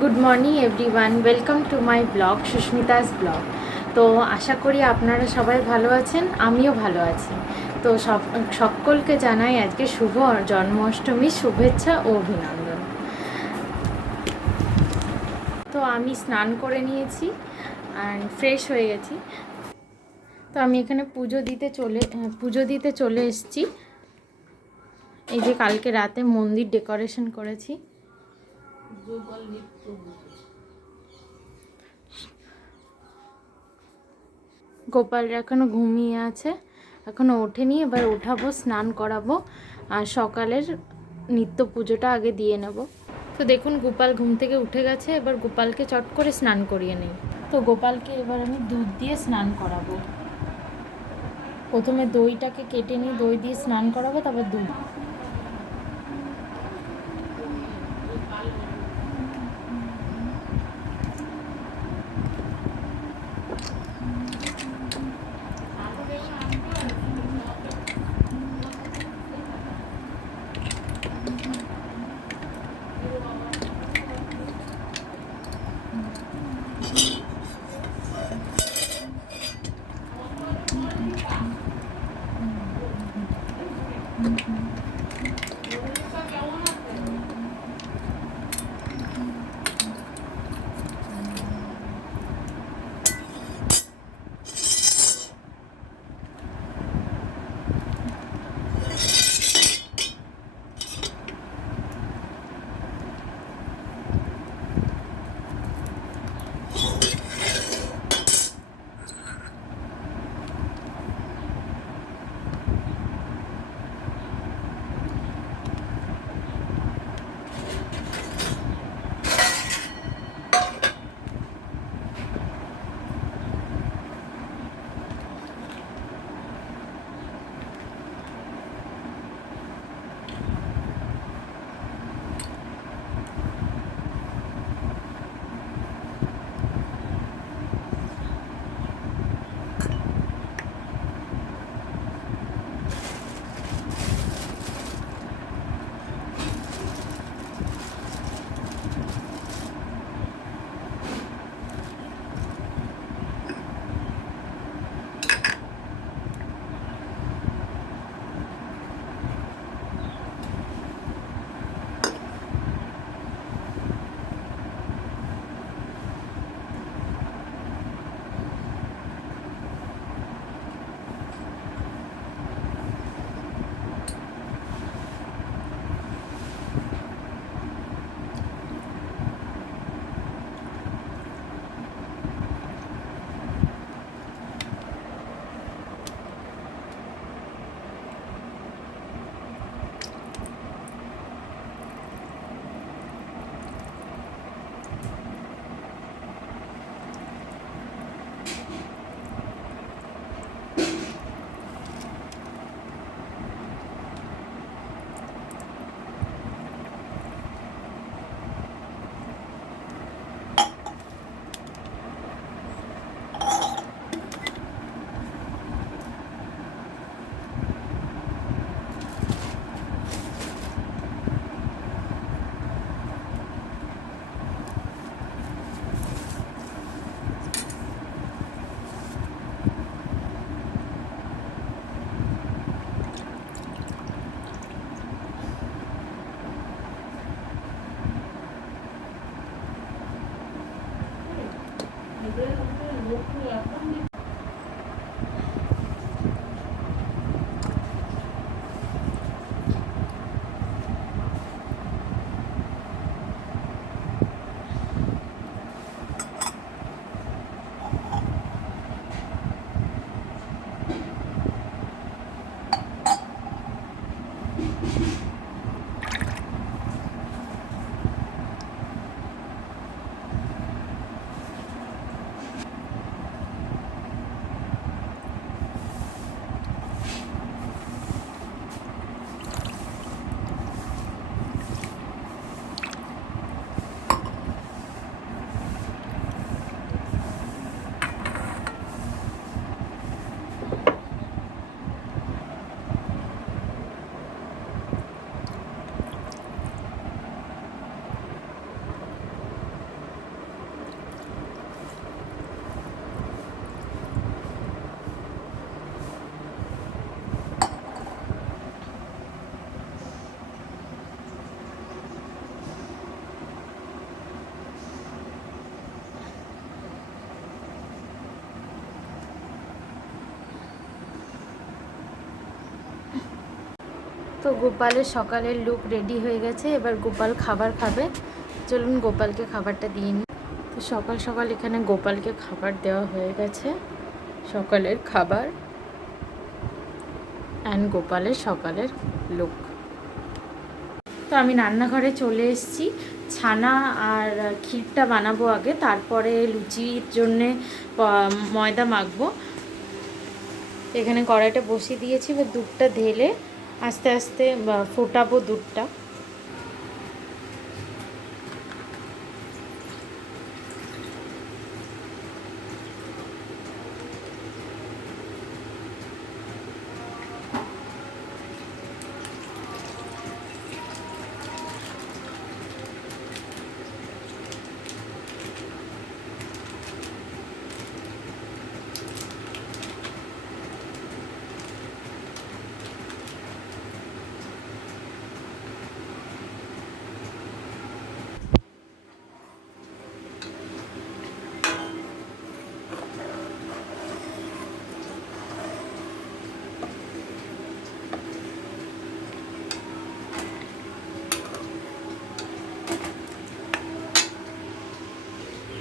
Good morning everyone, welcome to my blog Susmita's blog. তো আশা করি আপনারা সবাই ভালো আছেন, আমিও ভালো আছি। তো সকলকে জানাই আজকে শুভ জন্মাষ্টমীর শুভেচ্ছা ও অভিনন্দন। তো আমি স্নান করে নিয়েছি অ্যান্ড ফ্রেশ হয়ে গেছি। তো আমি এখানে পুজো দিতে চলে এসেছি। এই যে কালকে রাতে মন্দির ডেকোরেশন করেছি। গোপাল এখনও ঘুমিয়ে আছে, এখনও ওঠেনি। এবার ওঠাবো, স্নান করাবো আর সকালের নিত্য পুজোটা আগে দিয়ে নেব। তো দেখুন গোপাল ঘুম থেকে উঠে গেছে, এবার গোপালকে চট করে স্নান করিয়ে নেই। তো গোপালকে এবার আমি দুধ দিয়ে স্নান করাবো। প্রথমে দইটাকে কেটে নিই, দই দিয়ে স্নান করাবো, তারপর দুধ। তো গোপালের সকালের লুক রেডি হয়ে গেছে, এবার গোপাল খাবার খাবে। চলুন গোপালকে খাবারটা দিয়ে নিই। তো সকাল সকাল এখানে গোপালকে খাবার দেওয়া হয়ে গেছে, সকালের খাবার অ্যান্ড গোপালের সকালের লুক। তো আমি রান্নাঘরে চলে এসেছি, ছানা আর ক্ষীরটা বানাবো আগে, তারপরে লুচির জন্যে ময়দা মাখবো। এখানে কড়াইটা বসিয়ে দিয়েছি, এবার দুধটা ঢেলে আস্তে আস্তে ফোটাবো দুধটা।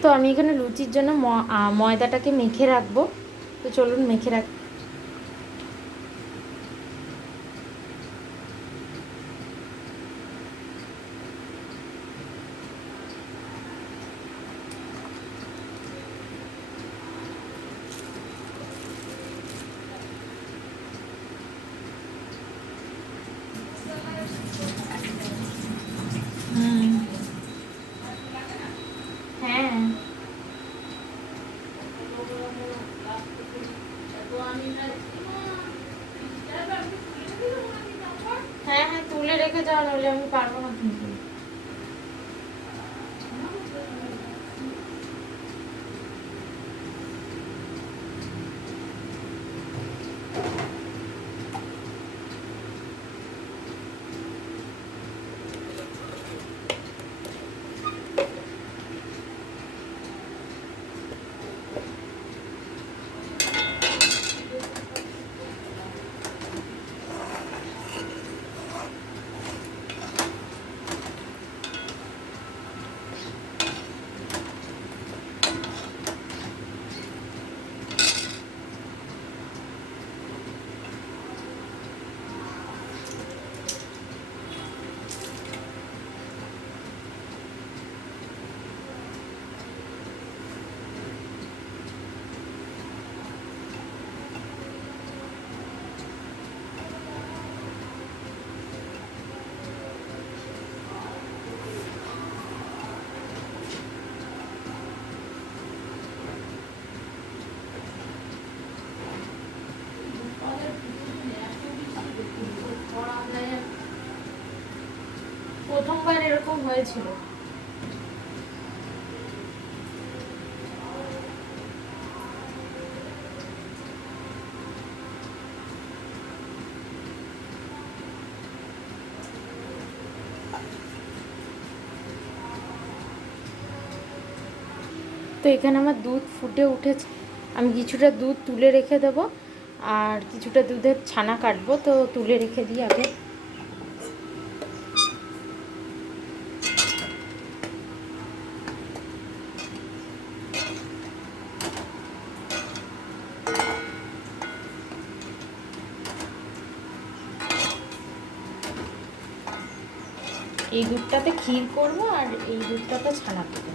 তো আমি এখানে লুচির জন্য ময়দাটাকে মেখে রাখবো। তো চলুন মেখে রাখ। হ্যাঁ হ্যাঁ হ্যাঁ তুলে রেখে যাও, নইলে আমি পারবো না কিন্তু। প্রথমবার এরকম হয়েছিল। তো এখানে আমার দুধ ফুটে উঠেছে, আমি কিছুটা দুধ তুলে রেখে দেবো আর কিছুটা দুধের ছানা কাটবো, তো তুলে রেখে দিই আগে। এই দুধটাতে ক্ষীর করবো আর এই দুধটাতে ছানা করবো।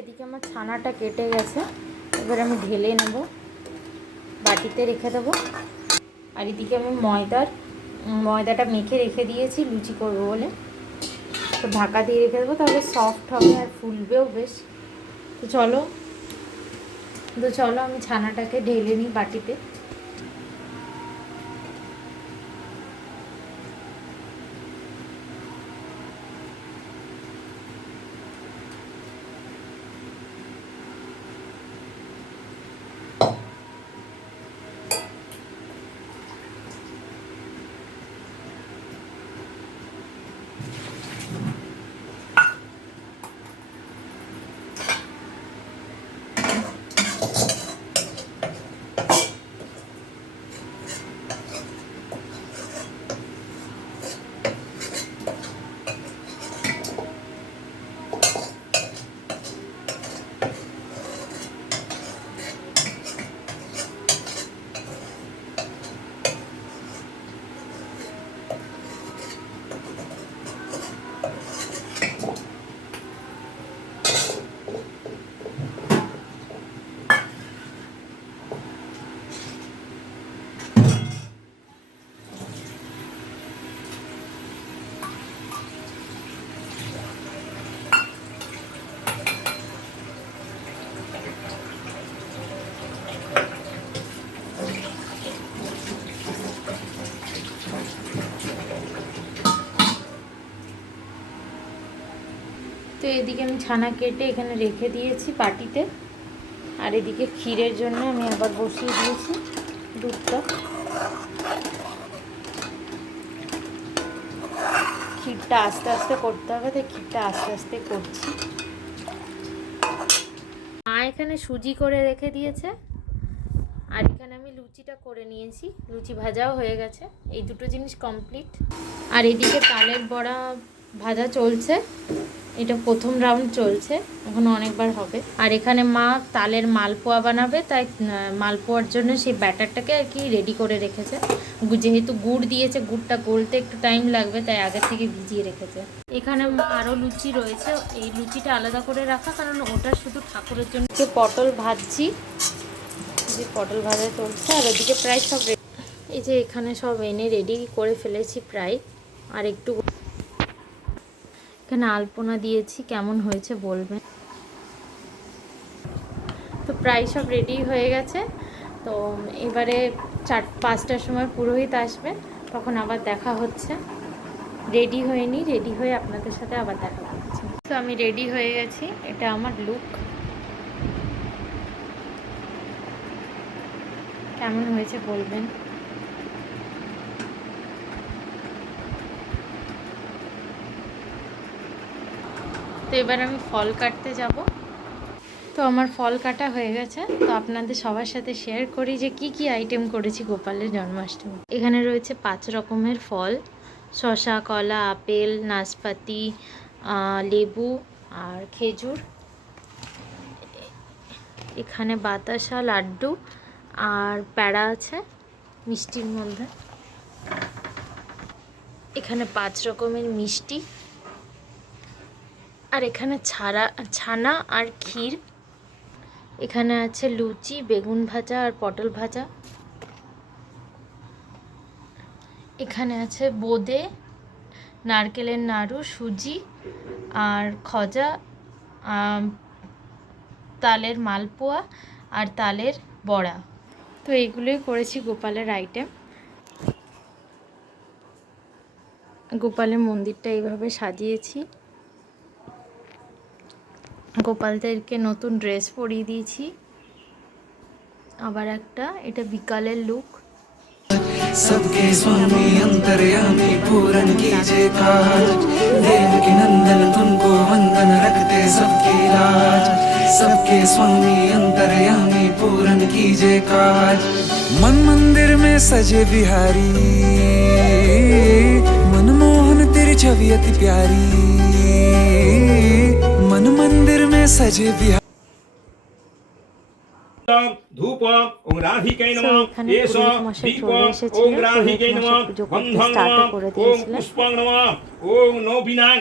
এদিকে আমার ছানাটা কেটে গেছে, এবার আমি ঢেলে নেব, বাটিতে রেখে দেবো। আর এদিকে আমি ময়দাটা মেখে রেখে দিয়েছি লুচি করবো বলে, তো ঢাকা দিয়ে রেখে দেবো, তাহলে সফট হবে আর ফুলবেও বেশ। তো চলো আমি ছানাটাকে ঢেলে নিই বাটিতে। তো এদিকে আমি ছানা কেটে এখানে রেখে দিয়েছি বাটিতে, আর এদিকে ক্ষীরের জন্য আমি আবার বসিয়ে দিয়েছি দুধটা। ক্ষীরটা আস্তে আস্তে করতে হবে, তাই ক্ষীরটা আস্তে আস্তে করছি। মা এখানে সুজি করে রেখে দিয়েছে, আর এখানে আমি লুচিটা করে নিয়েছি, লুচি ভাজাও হয়ে গেছে, এই দুটো জিনিস কমপ্লিট। আর এদিকে তালের বড়া ভাজা চলছে, এটা প্রথম রাউন্ড চলছে, এখন অনেকবার হবে। আর এখানে মা তালের মালপোয়া বানাবে, তাই মালপোয়ার জন্য সেই ব্যাটারটাকে আর কি রেডি করে রেখেছে। যেহেতু গুড় দিয়েছে, গুড়টা গলতে একটু টাইম লাগবে, তাই আগে থেকে ভিজিয়ে রেখেছে। এখানে আরও লুচি রয়েছে, এই লুচিটা আলাদা করে রাখা, কারণ ওটা শুধু ঠাকুরের জন্য। পটল ভাজছি, যে পটল ভাজা চলছে। আর ওদিকে প্রায় সব এই যে এখানে সব এনে রেডি করে ফেলেছি প্রায়। আর একটু এখানে আলপনা দিয়েছি, কেমন হয়েছে বলবেন। তো প্রায় সব রেডি হয়ে গেছে। তো এবারে 4-5টার সময় পুরোহিত আসবে, তখন আবার দেখা হচ্ছে। রেডি হয়নি, রেডি হয়ে আপনাদের সাথে আবার দেখা হচ্ছে। তো আমি রেডি হয়ে গেছি, এটা আমার লুক। কেমন হয়েছে বলবেন। তো এবার আমি ফল কাটতে যাব। তো আমার ফল কাটা হয়ে গেছে, তো আপনাদের সবার সাথে শেয়ার করি যে কি কি আইটেম করেছি গোপালের জন্মাষ্টমী। এখানে রয়েছে 5 রকমের ফল, শসা, কলা, আপেল, নাশপাতি, লেবু আর খেজুর। এখানে বাতাসা, লাড্ডু আর প্যাড়া আছে মিষ্টির মধ্যে। এখানে 5 রকমের মিষ্টি, আর এখানে ছানা আর ক্ষীর। এখানে আছে লুচি, বেগুন ভাজা আর পটল ভাজা। এখানে আছে বোঁদে, নারকেলের নাড়ু, সুজি আর খজা, তালের মালপোয়া আর তালের বড়া। তো এইগুলোই করেছি গোপালের আইটেম। গোপালের মন্দিরটা এইভাবে সাজিয়েছি। গোপালদেরকে নতুন ড্রেস পরিয়ে দিয়েছি। আবার একটা, এটা বিকালের লুক। सबके स्वामी अंतर्यामी पूरन कीजिए काज, देवकी नंदन तुमको वंदन रखते सबकी लाज, सबके स्वामी अंतर्यामी पूरन कीजिए काज। मन मंदिर में सजे बिहारी, मनमोहन तेरी छवि अति प्यारी, मन मंदिर में सजे बिहारी। धूप ओम राधिकै नमः, एष दीप ओम राधिकै नमः, गन्धं नमः, ओम पुष्पं नमः, ओम नौबिनां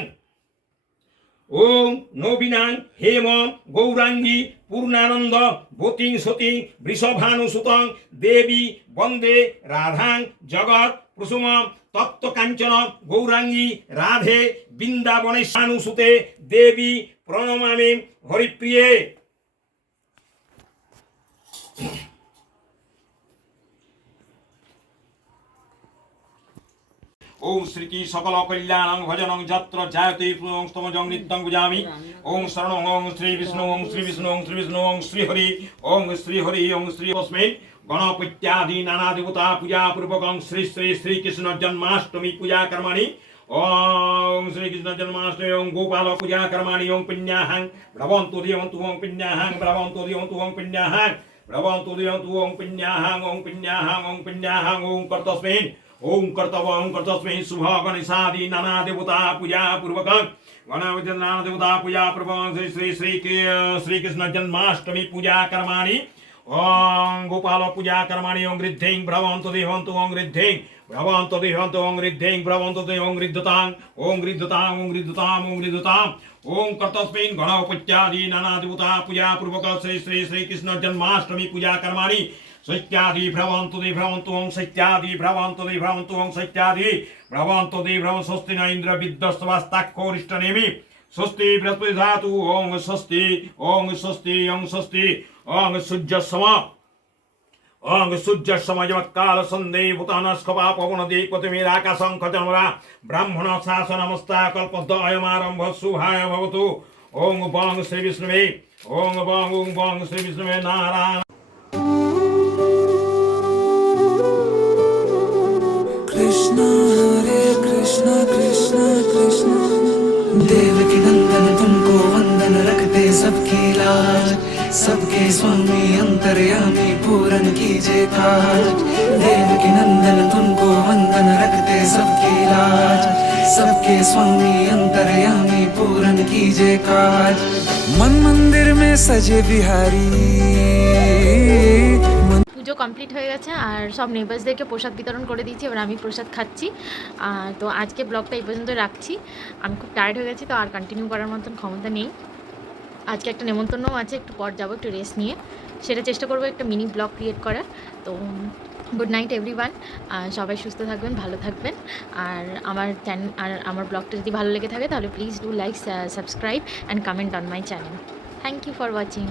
ওম নবীনাং হেম গৌরাঙ্গী পূর্ণানন্দ বতিং সতিং বৃষভানুসুতং দেবী বন্দে রাধাং জগৎ কুসুম তপ্ত কাঞ্চন গৌরাঙ্গী রাধে বৃন্দাবনেশানুসুতে দেবী প্রণমামি হরিপ্রিয়ে। ওম শ্রীকি সকল কল্যাণং ভজনং যত্র জায়তে স্তমজং নিত্যং গুজামি। ওম শরণং ওং শ্রী বিষ্ণু ওং শ্রী বিষ্ণু ওং শ্রী বিষ্ণু ওং শ্রী হরি ওং শ্রী হরি ওং শ্রী তস্मै গণপত্যাদি নানা দেবতা পূজা পূর্বকং শ্রী শ্রী শ্রীকৃষ্ণ জন্মাষ্টমী পূজা কর্মাণি। ওং শ্রীকৃষ্ণ জন্মাষ্টমী ওং গোপাল পূজা কর্মাণি। ওং পুণ্যাহং ভ্রবন্তু দেবন্তু ওং পুণ্যাহং ভ্রবন্তু দেবন্তু ওং পুণ্যাহং ভ্রবন্তু দেবন্তু ওং পুণ্যাহং ওং পুণ্যাহং ওং পুণ্যাহং ওং তস্मै ओम कर्तव्य ओम कर्तस्मै शुभ गणेशादि नाना देवता पूजा पूर्वक गणपति नाना देवता पूजा पूर्वक श्री श्री श्री कृष्ण जन्माष्टमी पूजा कर्माणि। ओम गोपाल पूजा कर्माणि। ओम गृद्धें भ्रवन्तु देवन्तु ओम गृद्धें भ्रवन्तु देवन्तु ओम गृद्धें भ्रवन्तु देव ओम गृद्धतां ओम गृद्धतां ओम गृद्धतां ओम गृद्धतां। ओम कर्तस्मै गणपत्यादि नाना देवता पूजा पूर्वक श्री श्री श्री कृष्ण जन्माष्टमी पूजा कर्माणि। सत्यादि भ्रवन्तु दे भ्रवन्तु ओं सत्यादि भ्रवन्तु दे भ्रवन्तु ओं सत्यादि भ्रवन्तु दे भ्रवन्तु स्वस्ति न इन्द्र विद्वस्तवास्ताक्षोरिष्टनेमि स्वस्ति बृहस्पति धातु ओं स्वस्ति ओं स्वस्ति ओं स्वस्ति ओं सूर्यसम ओं सूर्यसमयत्काल सन्धे भूतानस्कपा पवनदे पतिमेराकाशं खचनमरा ब्राह्मण शासनमस्ता कल्पद्वयमारम्भ शुभाय भवतु। ओं बं श्री विष्णुवे ओं बं श्री विष्णुवे नारायण। कृष्ण हरे कृष्ण कृष्ण कृष्ण देवकी नंदन तुमको वंदन रखते सबकी लाज सबके स्वामी अंतर्यामी पूरन कीजिए काज। देवकी नंदन तुमको वंदन रखते सबकी लाज सबके स्वामी अंतर्यामी पूरन कीजिए काज। मन मंदिर में सजे बिहारी পুজো কমপ্লিট হয়ে গেছে আর সব নেবার্সদেরকে প্রসাদ বিতরণ করে দিয়েছি। এবার আমি প্রসাদ খাচ্ছি। তো আজকে ব্লগটা এই পর্যন্ত রাখছি। আমি খুব টায়ার্ড হয়ে গেছি, তো আর কন্টিনিউ করার মতন ক্ষমতা নেই। আজকে একটা নেমন্তন্নও আছে, একটু পর যাবো একটু রেস্ট নিয়ে, সেটা চেষ্টা করবো একটা মিনি ব্লগ ক্রিয়েট করার। তো গুড নাইট এভরিওয়ান, সবাই সুস্থ থাকবেন, ভালো থাকবেন। আর আমার চ্যানেল আর আমার ব্লগটা যদি ভালো লেগে থাকে তাহলে please do like, subscribe and comment on my channel. Thank you for watching.